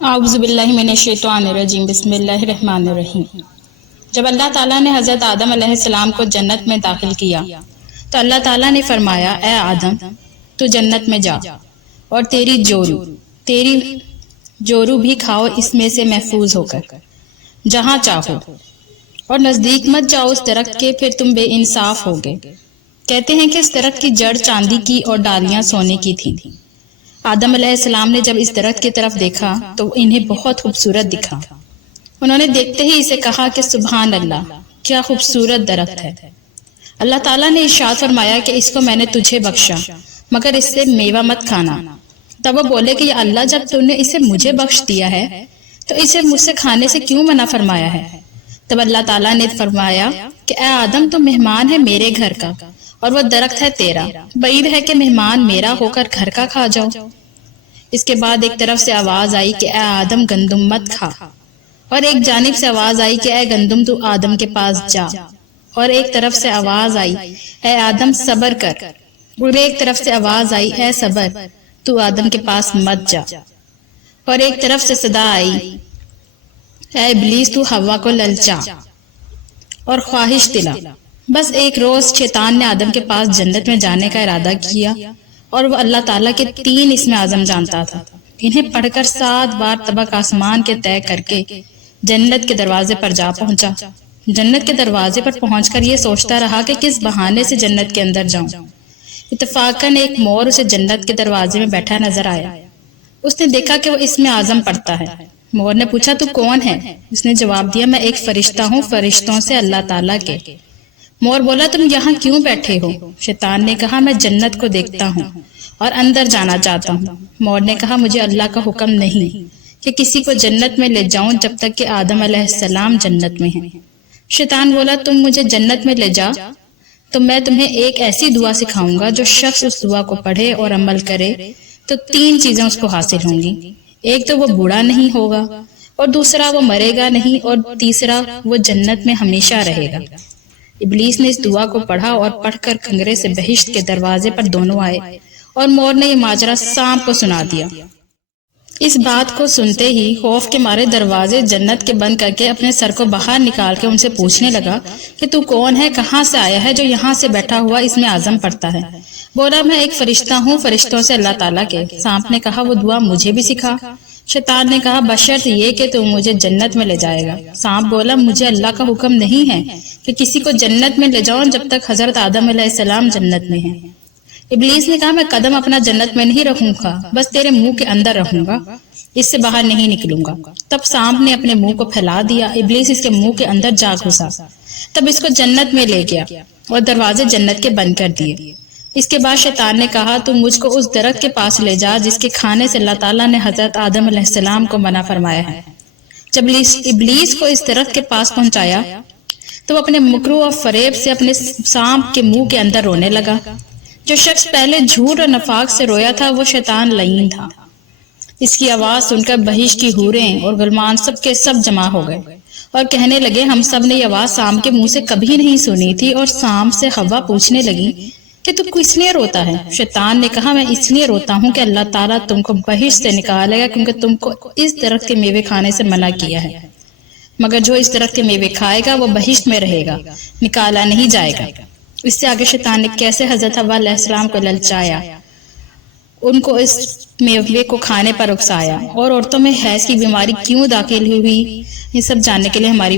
اعوذ باللہ من الشیطان الرجیم بسم اللہ الرحمن الرحیم۔ جب اللہ تعالیٰ نے حضرت آدم علیہ السلام کو جنت میں داخل کیا تو اللہ تعالیٰ نے فرمایا، اے آدم تو جنت میں جا اور تیری جورو بھی کھاؤ اس میں سے محفوظ ہو کر جہاں چاہو، اور نزدیک مت جاؤ اس درخت کے، پھر تم بے انصاف ہوگے۔ کہتے ہیں کہ اس درخت کی جڑ چاندی کی اور ڈالیاں سونے کی تھیں۔ آدم علیہ السلام نے جب اس درخت کی طرف دیکھا تو انہیں بہت خوبصورت دکھا۔ انہوں نے دیکھتے ہی اسے کہا کہ سبحان اللہ، کیا خوبصورت درخت ہے۔ اللہ تعالیٰ نے ارشاد فرمایا کہ اس کو میں نے تجھے بخشا، مگر اس سے میوہ مت کھانا۔ تب وہ بولے کہ یا اللہ، جب تم نے اسے مجھے بخش دیا ہے تو اسے مجھ سے کھانے سے کیوں منع فرمایا ہے؟ تب اللہ تعالیٰ نے فرمایا کہ اے آدم، تو مہمان ہے میرے گھر کا اور وہ درخت ہے تیرا، بعید ہے کہ مہمان میرا ہو کر گھر کا کھا جاؤ۔ اس کے بعد ایک طرف سے آواز آئی کہ اے آدم گندم مت کھا، اور ایک جانب سے آواز آئی کہ اے گندم تو آدم کے پاس جا، اور ایک طرف سے آواز آئی اے آدم صبر کر، اور ایک طرف سے آواز آئی اے صبر تو آدم کے پاس مت جا، اور ایک طرف سے صدا آئی اے ابلیس تو حوا کو للچا اور خواہش دلا۔ بس ایک روز شیطان نے آدم کے پاس جنت میں جانے کا ارادہ کیا، اور وہ اللہ تعالیٰ کے 3 اسم اعظم جانتا تھا۔ انہیں پڑھ کر 7 بار طبق آسمان کے طے کر کے جنت کے دروازے پر جا پہنچا۔ جنت کے دروازے پر پہنچ کر یہ سوچتا رہا کہ کس بہانے سے جنت کے اندر جاؤں۔ اتفاقاً ایک مور اسے جنت کے دروازے میں بیٹھا نظر آیا۔ اس نے دیکھا کہ وہ اسم اعظم پڑھتا ہے۔ مور نے پوچھا تو کون ہے؟ اس نے جواب دیا، میں ایک فرشتہ ہوں، فرشتوں سے اللہ تعالیٰ کے۔ مور بولا، تم یہاں کیوں بیٹھے ہو؟ شیطان نے کہا، میں جنت کو دیکھتا ہوں اور اندر جانا چاہتا ہوں۔ مور نے کہا، مجھے اللہ کا حکم نہیں کہ کسی کو جنت میں لے جاؤں جب تک کہ آدم علیہ السلام جنت میں ہیں۔ شیطان بولا، تم مجھے جنت میں لے جا تو میں تمہیں ایک ایسی دعا سکھاؤں گا، جو شخص اس دعا کو پڑھے اور عمل کرے تو 3 چیزیں اس کو حاصل ہوں گی۔ ایک تو وہ بوڑھا نہیں ہوگا، اور دوسرا وہ مرے گا نہیں، اور تیسرا وہ جنت میں ہمیشہ رہے گا۔ ابلیس نے اس دعا کو پڑھا اور پڑھ کر کنگرے سے بہشت کے دروازے پر دونوں آئے، اور مور نے یہ ماجرا سانپ کو سنا دیا۔ اس بات کو سنتے ہی خوف کے مارے دروازے جنت کے بند کر کے اپنے سر کو باہر نکال کے ان سے پوچھنے لگا کہ تو کون ہے، کہاں سے آیا ہے جو یہاں سے بیٹھا ہوا اس میں اعظم پڑھتا ہے؟ بولا، میں ایک فرشتہ ہوں، فرشتوں سے اللہ تعالیٰ کے۔ سانپ نے کہا، وہ دعا مجھے بھی سکھا۔ شیطان نے کہا، بشرط یہ کہ تو مجھے جنت میں لے جائے گا۔ سانپ بولا، مجھے اللہ کا حکم نہیں ہے کہ کسی کو جنت میں لے جاؤں جب تک حضرت آدم علیہ السلام جنت میں ہیں۔ ابلیس نے کہا، میں قدم اپنا جنت میں نہیں رکھوں گا، بس تیرے منہ کے اندر رہوں گا، اس سے باہر نہیں نکلوں گا۔ تب سانپ نے اپنے منہ کو پھیلا دیا، ابلیس اس کے منہ کے اندر جا گھسا۔ تب اس کو جنت میں لے گیا اور دروازے جنت کے بند کر دیے۔ اس کے بعد شیطان نے کہا، تم مجھ کو اس درخت کے پاس لے جا جس کے کھانے سے اللہ تعالیٰ نے حضرت آدم علیہ السلام کو منع فرمایا ہے۔ جب ابلیس کو اس درخت کے پاس پہنچایا تو وہ اپنے مکرو اور فریب سے اپنے سانپ کے منہ کے اندر رونے لگا۔ جو شخص پہلے جھوٹ اور نفاق سے رویا تھا وہ شیطان لعین تھا۔ اس کی آواز سن کر بہشت کی حوریں اور غلمان سب کے سب جمع ہو گئے اور کہنے لگے، ہم سب نے یہ آواز سانپ کے منہ سے کبھی نہیں سنی تھی۔ اور سانپ سے حوا پوچھنے لگی کہ تو کس لیے روتا ہے؟ شیطان نے کہا، میں اس لیے روتا ہوں کہ اللہ تعالیٰ تم کو بہشت سے نکالے گا، کیونکہ تم کو اس درخت کے میوے کھانے سے منع کیا ہے، مگر جو اس درخت کے میوے کھائے گا وہ بہشت میں رہے گا، نکالا نہیں جائے گا۔ اس سے آگے شیطان نے کیسے حضرت حوا علیہ السلام کو للچایا، ان کو اس میوے کو کھانے پر اکسایا، اور عورتوں میں حیض کی بیماری کیوں داخل ہوئی، یہ سب جاننے کے لیے ہماری